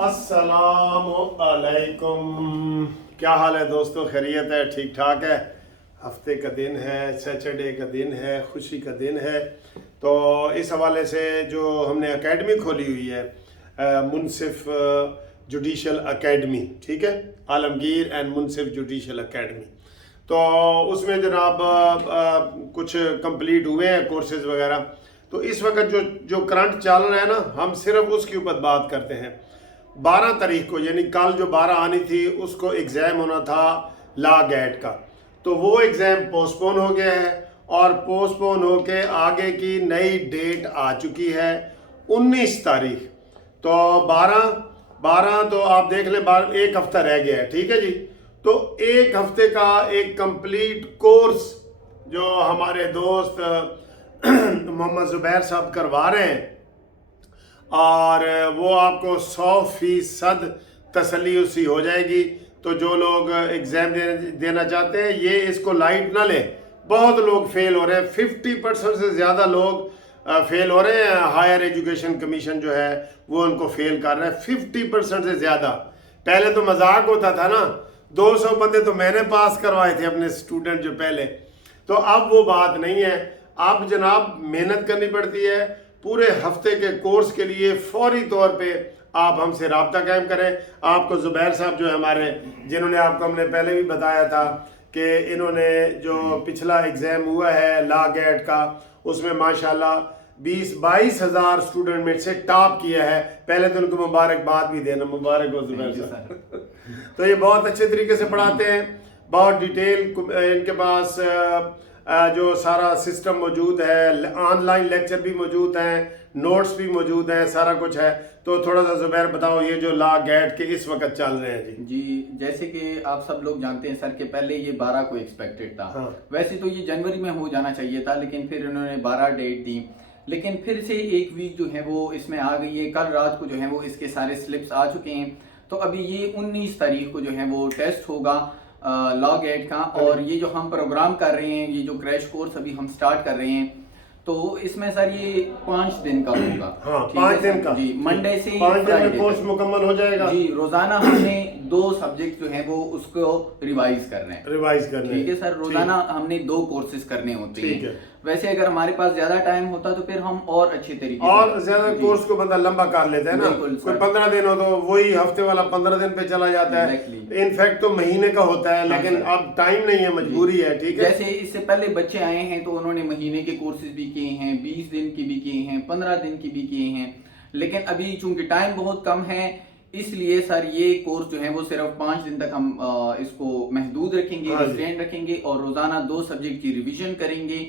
السلام علیکم، کیا حال ہے دوستو؟ خیریت ہے؟ ٹھیک ٹھاک ہے؟ ہفتے کا دن ہے، سیٹرڈے کا دن ہے، خوشی کا دن ہے۔ تو اس حوالے سے جو ہم نے اکیڈمی کھولی ہوئی ہے، منصف جوڈیشل اکیڈمی، ٹھیک ہے، عالمگیر اینڈ منصف جوڈیشل اکیڈمی، تو اس میں جناب کچھ کمپلیٹ ہوئے ہیں کورسز وغیرہ۔ تو اس وقت جو کرنٹ چل رہا ہے نا، ہم صرف اس کے اوپر بات کرتے ہیں۔ 12 تاریخ کو، یعنی کل جو 12 آنی تھی، اس کو ایگزام ہونا تھا لا گیٹ کا، تو وہ ایگزام پوسٹ پون ہو گیا ہے اور پوسٹ پون ہو کے آگے کی نئی ڈیٹ آ چکی ہے 19 تاریخ۔ تو 12 تو آپ دیکھ لیں، ایک ہفتہ رہ گیا ہے، ٹھیک ہے جی۔ تو ایک ہفتے کا ایک کمپلیٹ کورس جو ہمارے دوست محمد زبیر صاحب کروا رہے ہیں، اور وہ آپ کو 100% تسلی اسی ہو جائے گی۔ تو جو لوگ ایگزام دینا چاہتے ہیں، یہ اس کو لائٹ نہ لیں۔ بہت لوگ فیل ہو رہے ہیں، 50% سے زیادہ لوگ فیل ہو رہے ہیں۔ ہائر ایجوکیشن کمیشن جو ہے وہ ان کو فیل کر رہا ہے، 50% سے زیادہ۔ پہلے تو مذاق ہوتا تھا نا، 200 بندے تو میں نے پاس کروائے تھے اپنے اسٹوڈنٹ جو پہلے، تو اب وہ بات نہیں ہے۔ اب جناب محنت کرنی پڑتی ہے۔ پورے ہفتے کے کورس کے لیے فوری طور پہ آپ ہم سے رابطہ قائم کریں۔ آپ کو زبیر صاحب جو ہے ہمارے، جنہوں نے آپ کو ہم نے پہلے بھی بتایا تھا کہ انہوں نے جو پچھلا ایگزام ہوا ہے لا گیٹ کا، اس میں ماشاءاللہ 22 ہزار اسٹوڈنٹ میں سے ٹاپ کیا ہے۔ پہلے تو ان کو مبارکباد بھی دینا، مبارک ہو زبیر صاحب۔ تو یہ بہت اچھے طریقے سے پڑھاتے ہیں، بہت ڈیٹیل ان کے پاس جو سارا سسٹم موجود ہے، آن لائن لیکچر بھی موجود ہیں، نوٹس بھی موجود ہیں، سارا کچھ ہے۔ تو تھوڑا سا زبیر بتاؤ، یہ جو لا گیٹ کے اس وقت چل رہے ہیں جی جیسے کہ آپ سب لوگ جانتے ہیں سر کہ پہلے یہ 12 کو ایکسپیکٹڈ تھا، ویسے تو یہ جنوری میں ہو جانا چاہیے تھا، لیکن پھر انہوں نے 12 ڈیٹ دی، لیکن پھر سے ایک ویک جو ہے وہ اس میں آ گئی ہے۔ کل رات کو جو ہے وہ اس کے سارے سلپس آ چکے ہیں، تو ابھی یہ 19 تاریخ کو جو ہے وہ ٹیسٹ ہوگا لا گیٹ کا۔ اور یہ جو ہم پروگرام کر رہے ہیں، یہ جو کریش کورس ابھی ہم سٹارٹ کر رہے ہیں، تو اس میں سر یہ 5 دن کا ہوگا۔ 5 دن کا جی، منڈے سے 5 دن میں کورس مکمل ہو جائے گا۔ جی، روزانہ ہم نے 2 سبجیکٹ جو ہیں وہ اس کو ریوائز کرنے ہیں، ٹھیک ہے سر۔ روزانہ ہم نے 2 کورسز کرنے ہوتے ہیں۔ ویسے اگر ہمارے پاس زیادہ ٹائم ہوتا تو پھر ہم اور اچھے طریقے سے، اور زیادہ کورس کو بندہ لمبا کر لیتا ہے نا۔ کوئی 15 دن ہو تو وہی ہفتے والا 15 دن پہ چلا جاتا ہے، انفیکٹ تو مہینے کا ہوتا ہے، لیکن اب ٹائم نہیں ہے، مجبوری ہے، ٹھیک ہے۔ جیسے اس سے پہلے بچے آئے ہیں تو انہوں نے مہینے کے کورسز بھی کیے ہیں، 20 دن کی بھی کیے ہیں، 15 دن کی بھی کیے ہیں، لیکن ابھی چونکہ ٹائم بہت کم ہے، اس لیے سر یہ کورس جو ہے وہ صرف 5 دن تک ہم اس کو محدود رکھیں گے، ریسٹرینٹ رکھیں گے، اور روزانہ 2 سبجیکٹ کی ریویژن کریں گے۔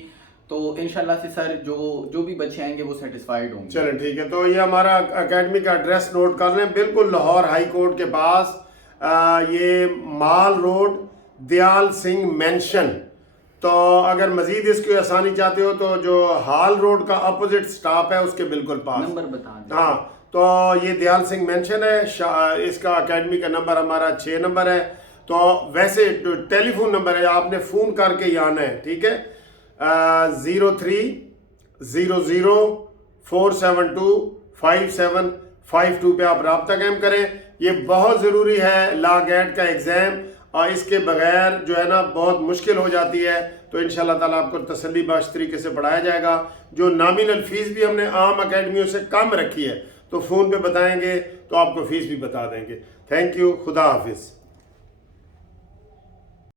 تو انشاءاللہ سے سر جو بھی بچے آئیں گے وہ سیٹسفائیڈ ہوں گے۔ چلیں ٹھیک ہے، تو یہ ہمارا اکیڈمی کا ایڈریس نوٹ کر لیں، بالکل لاہور ہائی کورٹ کے پاس، یہ مال روڈ، دیال سنگھ مینشن۔ تو اگر مزید اس کی آسانی چاہتے ہو تو جو ہال روڈ کا اپوزٹ سٹاپ ہے اس کے بالکل پاس، نمبر بتا دیں۔ ہاں، تو یہ دیال سنگھ مینشن ہے۔ اس کا اکیڈمی کا نمبر ہمارا 6 نمبر ہے۔ تو ویسے ٹیلی فون نمبر ہے، آپ نے فون کر کے ہی آنا ہے، ٹھیک ہے۔ 030047257552 پہ آپ رابطہ قائم کریں۔ یہ بہت ضروری ہے لا گیٹ کا ایگزام، اور اس کے بغیر جو ہے نا بہت مشکل ہو جاتی ہے۔ تو انشاءاللہ تعالیٰ آپ کو تسلی بخش طریقے سے پڑھایا جائے گا۔ جو نامینل فیس بھی ہم نے عام اکیڈمیوں سے کم رکھی ہے، تو فون پہ بتائیں گے تو آپ کو فیس بھی بتا دیں گے۔ تھینک یو، خدا حافظ۔